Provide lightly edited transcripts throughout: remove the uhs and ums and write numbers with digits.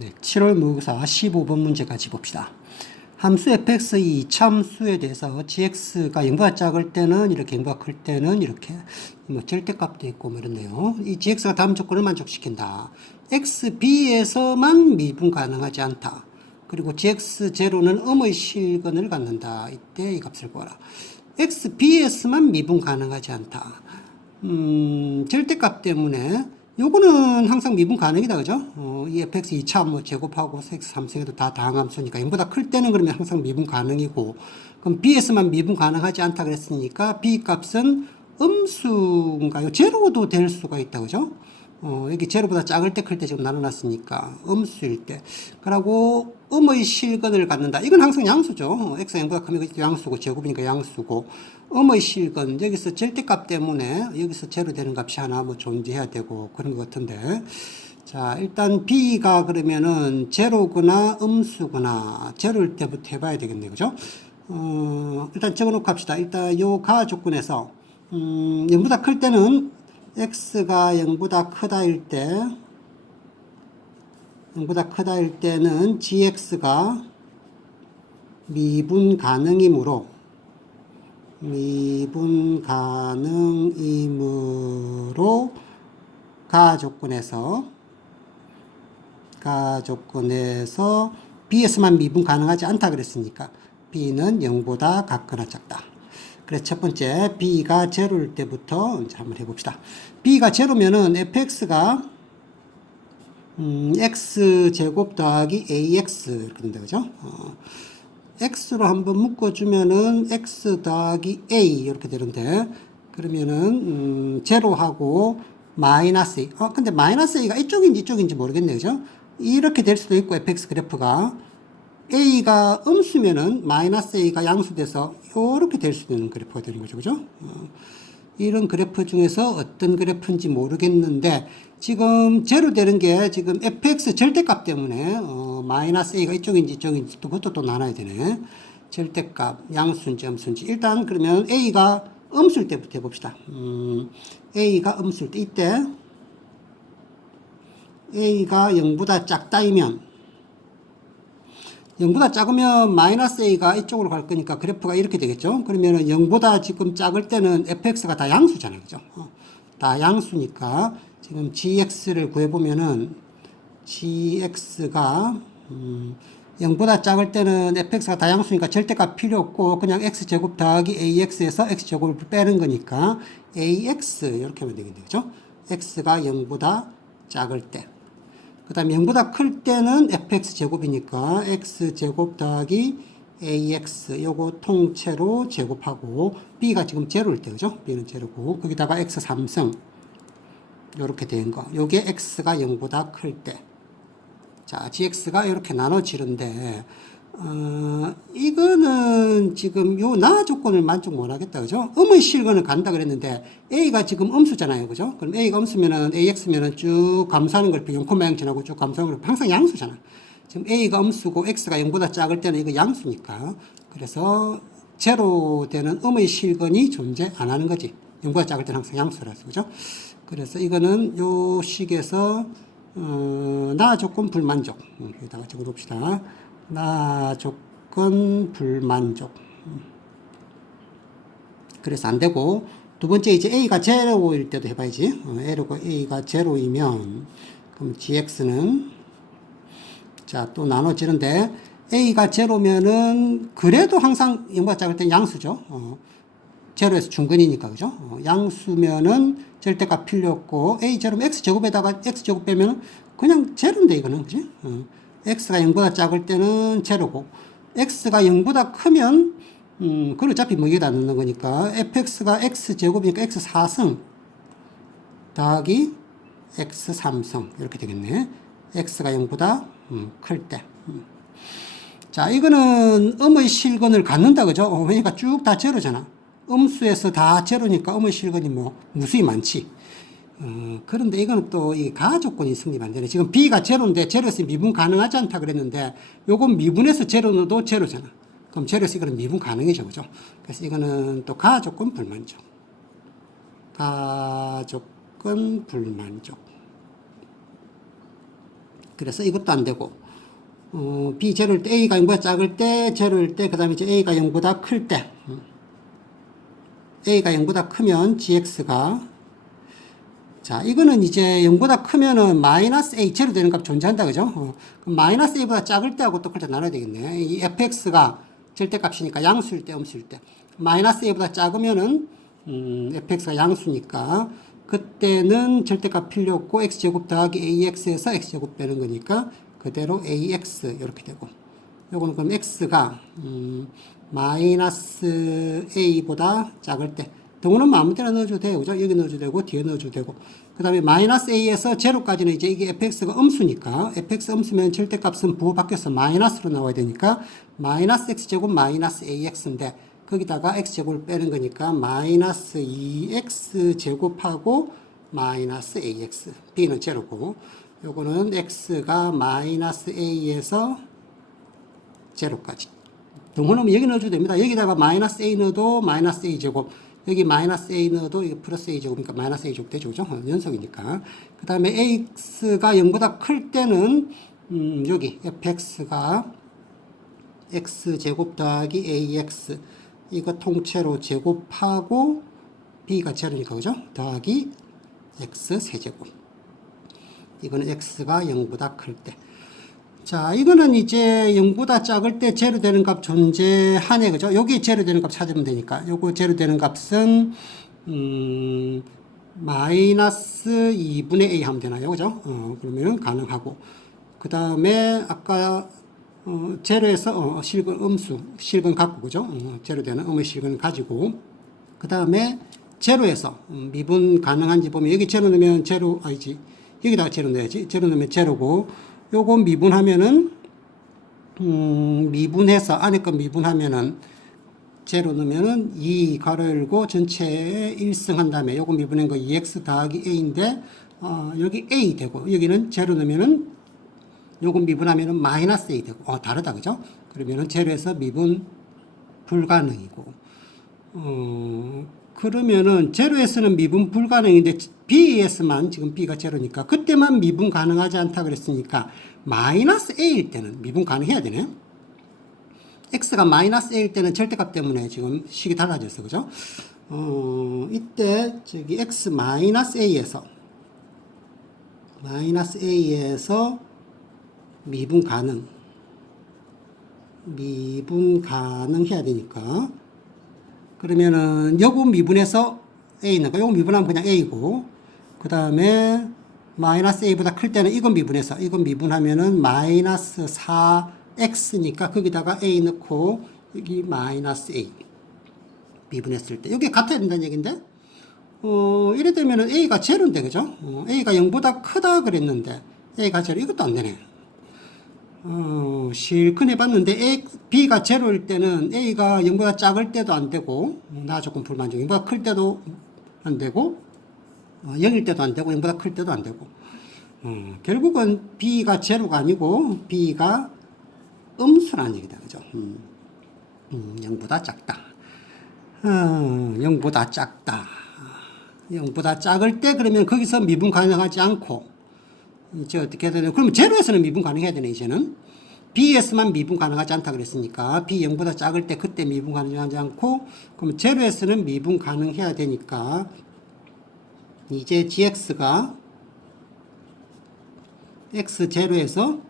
네, 7월 모의고사 15번 문제까지 봅시다. 함수 fx 이 참수에 대해서 gx가 0보다 작을 때는 이렇게 0보다 클 때는 이렇게 뭐 절대값도 있고 뭐 이런데요. 이 gx가 다음 조건을 만족시킨다. xb에서만 미분 가능하지 않다. 그리고 gx0는 음의 실근을 갖는다. 이때 이 값을 구하라. xb에서만 미분 가능하지 않다. 절대값 때문에 요거는 항상 미분 가능이다, 그죠? 이 fx 2차 뭐 제곱하고 x 3승에도 다 다항함수니까 0보다 클 때는 그러면 항상 미분 가능이고, 그럼 b에서만 미분 가능하지 않다 그랬으니까 b 값은 음수인가요? 제로도 될 수가 있다, 그죠? 여기 제로보다 작을 때 클 때 지금 나눠놨으니까 음수일 때. 그러고 음의 실근을 갖는다. 이건 항상 양수죠. x가 0보다 크면 양수고 제곱이니까 양수고, 음의 실근 여기서 절대값 때문에 여기서 제로 되는 값이 하나 뭐 존재해야 되고 그런 것 같은데, 자 일단 b가 그러면은 제로거나 음수거나 제로일 때부터 해봐야 되겠네요, 그죠? 일단 적어놓고 합시다. 일단 요 가 조건에서 0보다 클 때는 x가 0보다 크다일 때, 0보다 크다일 때는 gx가 미분 가능이므로 가 조건에서 b에서만 미분 가능하지 않다 그랬으니까 b는 0보다 같거나 작다. 그래서 첫 번째 b가 제로일 때부터 이제 한번 해봅시다. b가 제로면은 fx가 x제곱 더하기 ax 이렇게 된다, 그죠? x로 한번 묶어주면은 x 더하기 a 이렇게 되는데, 그러면은 제로하고 마이너스 a. 근데 마이너스 a가 이쪽인지 모르겠네요, 그죠? 이렇게 될 수도 있고, fx 그래프가 a가 음수면은 마이너스 a가 양수돼서 이렇게 될 수도 있는 그래프가 되는 거죠, 그죠? 이런 그래프 중에서 어떤 그래프인지 모르겠는데, 지금 제로 되는 게 지금 fx 절대값 때문에 마이너스 a가 이쪽인지 또 그것도 또 나눠야 되네. 절대값 양수인지 음수인지. 일단 그러면 a가 음수일 때부터 해봅시다. a가 음수일 때, 이때 a가 0보다 작다이면, 0보다 작으면 마이너스 a가 이쪽으로 갈 거니까 그래프가 이렇게 되겠죠. 그러면은 0보다 지금 작을 때는 fx가 다 양수잖아요, 그죠? 다 양수니까 지금 gx를 구해보면은 gx가 0보다 작을 때는 fx가 다 양수니까 절대값 필요 없고 그냥 x제곱 더하기 ax에서 x제곱을 빼는 거니까 ax 이렇게 하면 되겠죠. x가 0보다 작을 때. 그 다음에 0보다 클 때는 fx 제곱이니까 x제곱 더하기 ax 요거 통째로 제곱하고, b가 지금 제로일 때, 그죠? b는 제로고 거기다가 x 3승 요렇게 된 거, 요게 x가 0보다 클 때. 자, gx가 이렇게 나눠지는데, 이거는 지금 요 나 조건을 만족 못 하겠다, 그죠? 음의 실근을 간다 그랬는데, a가 지금 음수잖아요, 그죠? 그럼 a가 음수면은, ax면은 쭉 감소하는 걸 0,0 지나고 쭉 감소하는 걸 항상 양수잖아. 지금 a가 음수고 x가 0보다 작을 때는 이거 양수니까. 그래서 제로 되는 음의 실근이 존재 안 하는 거지. 0보다 작을 때는 항상 양수라서, 그죠? 그래서 이거는 요 식에서 나 조건 불만족. 여기다가 적어봅시다. 나 조건 불만족. 그래서 안 되고, 두 번째 이제 a가 제로일 때도 해봐야지. a가 제로이면 그럼 gx는, 자, 또 나눠지는데, a가 제로면은 그래도 항상 0보다 작을 땐 양수죠. 제로에서 중근이니까, 그죠? 양수면은 절대값 필요 없고, a 제로면 x제곱에다가 x제곱 빼면은 그냥 제로인데, 이거는, 그지? x가 0보다 작을 때는 제로고, x가 0보다 크면, 그걸 어차피 뭐 여기다 넣는 거니까, fx가 x제곱이니까 x 4승 더하기 x 3승. 이렇게 되겠네. x가 0보다 클 때. 자, 이거는 음의 실근을 갖는다, 그죠? 그러니까 쭉 다 제로잖아. 음수에서 다 제로니까 음의 실근이 뭐 무수히 많지. 그런데 이거는 또 이 가하 조건이 성립 안 되네. 지금 b가 제로인데 제로에서 미분 가능하지 않다 그랬는데, 요건 미분에서 제로 넣어도 제로잖아. 그럼 제로에서 이거는 미분 가능이죠, 그죠? 그래서 이거는 또 가하 조건 불만족. 가하 조건 불만족. 그래서 이것도 안 되고, b 제로일 때, a가 0보다 작을 때, 제로일 때, 그 다음에 이제 a가 0보다 클 때, a가 0보다 크면 gx가, 자, 이거는 이제 0보다 크면은 마이너스 a, 제로 되는 값 존재한다, 그죠? 그럼 마이너스 a보다 작을 때하고 또 클 때 나눠야 되겠네. 이 fx가 절대값이니까 양수일 때, 음수일 때. 마이너스 a보다 작으면은, fx가 양수니까, 그때는 절대값 필요 없고, x제곱 더하기 ax에서 x제곱 빼는 거니까, 그대로 ax, 이렇게 되고. 요거는 그럼 x가, 마이너스 a보다 작을 때, 등호는 아무 데나 넣어줘도 되고, 그죠? 여기 넣어줘도 되고, 뒤에 넣어줘도 되고. 그 다음에 마이너스 a에서 제로까지는 이제 이게 fx가 음수니까, fx 음수면 절대값은 부호 바뀌어서 마이너스로 나와야 되니까, 마이너스 x제곱 마이너스 ax인데, 거기다가 x제곱을 빼는 거니까, 마이너스 2x 제곱하고, 마이너스 ax. b는 제로고, 요거는 x가 마이너스 a에서 제로까지. 등호는 여기 넣어줘도 됩니다. 여기다가 마이너스 a 넣어도 마이너스 a 제곱, 여기 마이너스 a 넣어도 이게 플러스 a 제곱이니까 마이너스 a 제곱 되죠, 그죠? 연속이니까. 그 다음에 x가 0보다 클 때는, 여기 fx가 x 제곱 더하기 ax, 이거 통째로 제곱하고, b가 제로니까, 그죠? 더하기 x 세제곱. 이거는 x가 0보다 클 때. 자, 이거는 이제 0보다 작을 때 제로 되는 값 존재하네, 그죠? 여기 제로 되는 값 찾으면 되니까. 요거 제로 되는 값은, 마이너스 2분의 a 하면 되나요? 그죠? 그러면 가능하고. 그 다음에, 아까, 제로에서, 실근 음수, 실근 갖고, 그죠? 제로 되는 음의 실근을 가지고. 그 다음에, 제로에서, 미분 가능한지 보면, 여기 제로 넣으면 제로, 아니지. 여기다가 제로 넣어야지. 제로 넣으면 제로고, 요거 미분하면은, 미분해서, 안에 거 미분하면은, 제로 넣으면은 2 가로 열고 전체에 1승 한 다음에 요거 미분한 거 2x 더하기 a인데, 여기 a 되고, 여기는 제로 넣으면은, 요거 미분하면은 마이너스 a 되고, 다르다, 그죠? 그러면은 제로에서 미분 불가능이고, 그러면은 제로에서는 미분 불가능인데 b에서만 지금 b가 제로니까 그때만 미분 가능하지 않다 그랬으니까 마이너스 a일 때는 미분 가능해야 되네. x가 마이너스 a일 때는 절대값 때문에 지금 식이 달라졌어, 그죠? 이때 저기 x 마이너스 a에서 미분 가능해야 되니까, 그러면은 요거 미분해서 a는 요거 미분하면 그냥 a고, 그 다음에 마이너스 a보다 클 때는 이건 미분해서, 이건 미분하면은 마이너스 4x니까 거기다가 a 넣고 여기 마이너스 a 미분했을 때 이게 같아야 된다는 얘기인데, 이래 되면은 a가 제로인데, 그죠? a가 0보다 크다 그랬는데 a가 제로, 이것도 안 되네. 실컷 해봤는데 b가 제로일 때는 a가 0보다 작을 때도 안 되고, 나 조금 불만족, 0보다 클 때도 안 되고, 0일 때도 안 되고, 0보다 클 때도 안 되고, 결국은 b가 제로가 아니고 b가 음수라는 얘기다, 그죠? 0보다 작다. 0보다 작다. 0보다 작을 때 그러면 거기서 미분 가능하지 않고, 이제 어떻게 해야 되냐. 그러면 제로에서는 미분 가능해야 되네, 이제는. b에서만 미분 가능하지 않다 그랬으니까, b 0보다 작을 때 그때 미분 가능하지 않고, 그럼 제로에서는 미분 가능해야 되니까, 이제 gx가 x 제로에서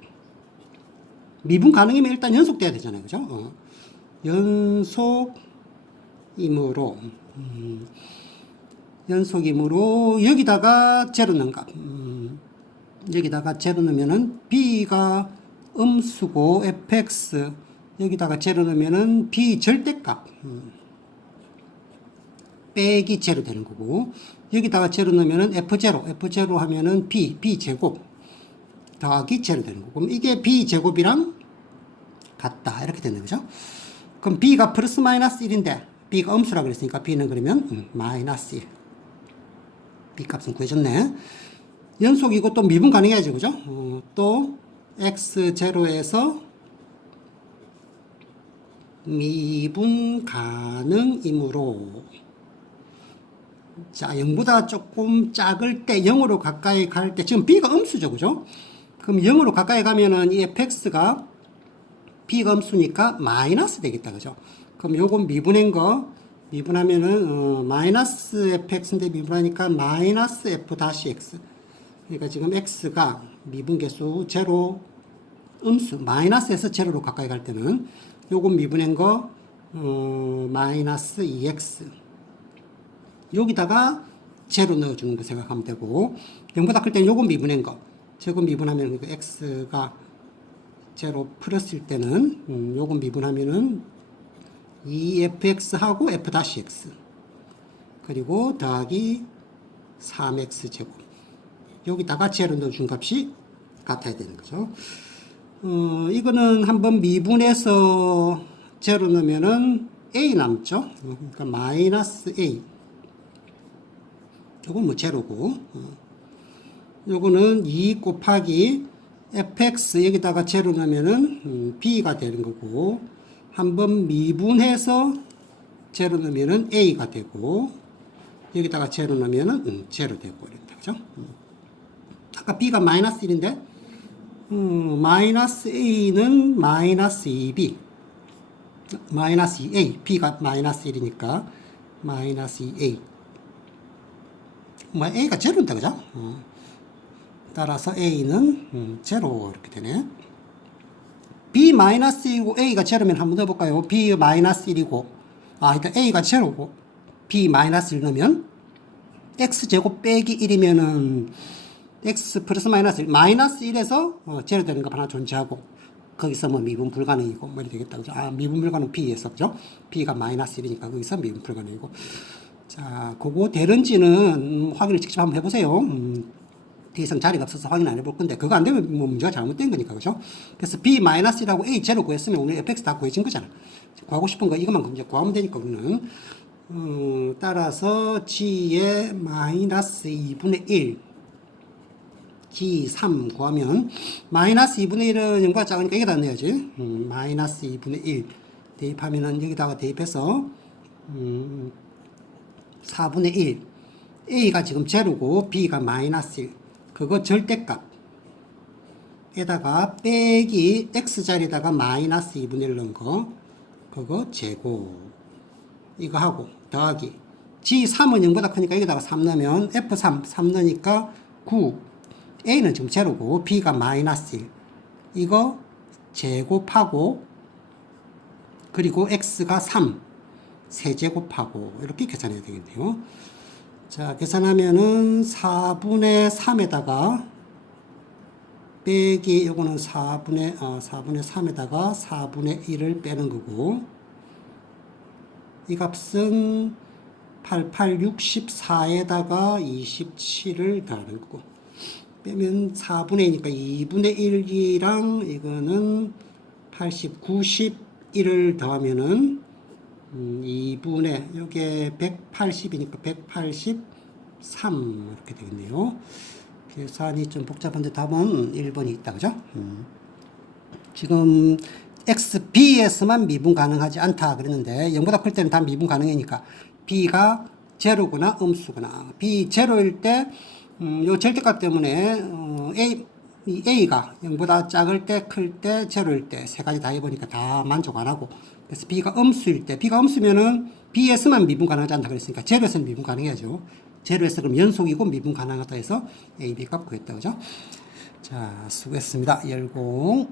미분 가능이면 일단 연속돼야 되잖아요, 그죠? 연속이므로 여기다가 제로 넣은 값, 여기다가 제로 넣으면은 b가 음수고 fx, 여기다가 제로 넣으면은 b 절대값, 빼기 제로 되는 거고, 여기다가 제로 넣으면은 f0 하면은 b 제곱 더하기 제로 되는 거고, 그럼 이게 b 제곱이랑 같다, 이렇게 되는 거죠. 그럼 b가 플러스 마이너스 1인데 b가 음수라 그랬으니까 b는 그러면 마이너스 1, b 값은 구해졌네. 연속이고 또 미분 가능해야지, 그죠? 또 x0에서 미분 가능이므로, 자, 0보다 조금 작을 때, 0으로 가까이 갈 때, 지금 b가 음수죠, 그죠? 그럼 0으로 가까이 가면은 이 fx가 b가 음수니까 마이너스 되겠다. 그죠? 그럼 요건 미분한 거, 미분하면은, 마이너스 fx인데 미분하니까 마이너스 f 다시 x. 그러니까 지금 x가 미분계수 제로, 음수, 마이너스에서 제로로 가까이 갈 때는 요건 미분한 거, 마이너스 2x. 여기다가 제로 넣어주는 거 생각하면 되고, 0보다 클 때는 요건 미분한 거. 저건 미분하면 그 x가 제로 플러스일 때는 요건 미분하면은 2fx하고 f-x 그리고 더하기 3x 제곱 여기다가 제로 넣어준 값이 같아야 되는 거죠. 이거는 한번 미분해서 제로 넣으면은 a 남죠. 그러니까 마이너스 a 요건 뭐 제로고 요거는 2 곱하기 fx 여기다가 제로 넣으면은 b가 되는 거고 한번 미분해서 제로 넣으면은 a가 되고 여기다가 제로 넣으면은 제로 되고 이렇다. 그죠? 아까 b가 마이너스 1인데 마이너스 a는 마이너스 2b 마이너스 2a b가 마이너스 1이니까 마이너스 2a 뭐 a가 제로인데 그죠? 따라서 a는 제로 이렇게 되네. b 마이너스 1이고 a가 제로면 한번 넣어볼까요? b 마이너스 1이고 일단 a가 제로고 b 마이너스 1 넣으면 x제곱 빼기 1이면은 x 플러스 마이너스 1 마이너스 1에서 제로 되는 거 하나 존재하고 거기서 뭐 미분 불가능이고 뭐 이렇게 되겠다. 그죠? 미분 불가능 b에서 그죠? b가 마이너스 1이니까 거기서 미분 불가능이고 자, 그거 되는지는 확인을 직접 한번 해보세요. 더 이상 자리가 없어서 확인 안 해볼 건데 그거 안 되면 뭐 문제가 잘못된 거니까 그죠? 그래서 b-1하고 a 제로 구했으면 오늘 fx 다 구해진 거잖아. 구하고 싶은 거 이것만 이제 구하면 되니까 우리는 따라서 g의 마이너스 2분의 1 g 3 구하면 마이너스 2분의 1은 0보다 작으니까 여기다 넣어야지. 마이너스 2분의 1 대입하면은 여기다가 대입해서 4분의 1 a가 지금 제로고 b가 마이너스 1 그거 절대값 에다가 빼기 x자리에다가 마이너스 2분의 1 넣은 거 그거 제곱 이거 하고 더하기 g3은 0보다 크니까 여기다가 3 넣으면 f3 3 넣으니까 9 a는 지금 제로고 b가 마이너스 1 이거 제곱하고 그리고 x가 3 세제곱하고 이렇게 계산해야 되겠네요. 자, 계산하면은 4분의 3에다가 빼기 요거는 4분의 3에다가 4분의 1을 빼는 거고 이 값은 64에다가 27을 더하는 거고 빼면 4분의 2니까 2분의 1이랑 이거는 91을 더하면은 2분의 요게 180이니까 183 이렇게 되겠네요. 계산이 좀 복잡한데 답은 1번이 있다. 그죠? 지금 XB에서만 미분 가능하지 않다 그랬는데 0보다 클 때는 다 미분 가능이니까 B가 제로거나 음수거나 B 제로일 때 요 절대값 때문에 A가 0보다 작을 때, 클 때, 제로일 때 세 가지 다 해보니까 다 만족 안 하고 그래서 B가 음수일 때 B가 음수면은 B에서만 미분 가능하지 않다 그랬으니까 제로에서는 미분 가능해야죠. 제로에서 그럼 연속이고 미분 가능하다 해서 A, B 값 구했다. 그죠? 자, 수고했습니다. 열공.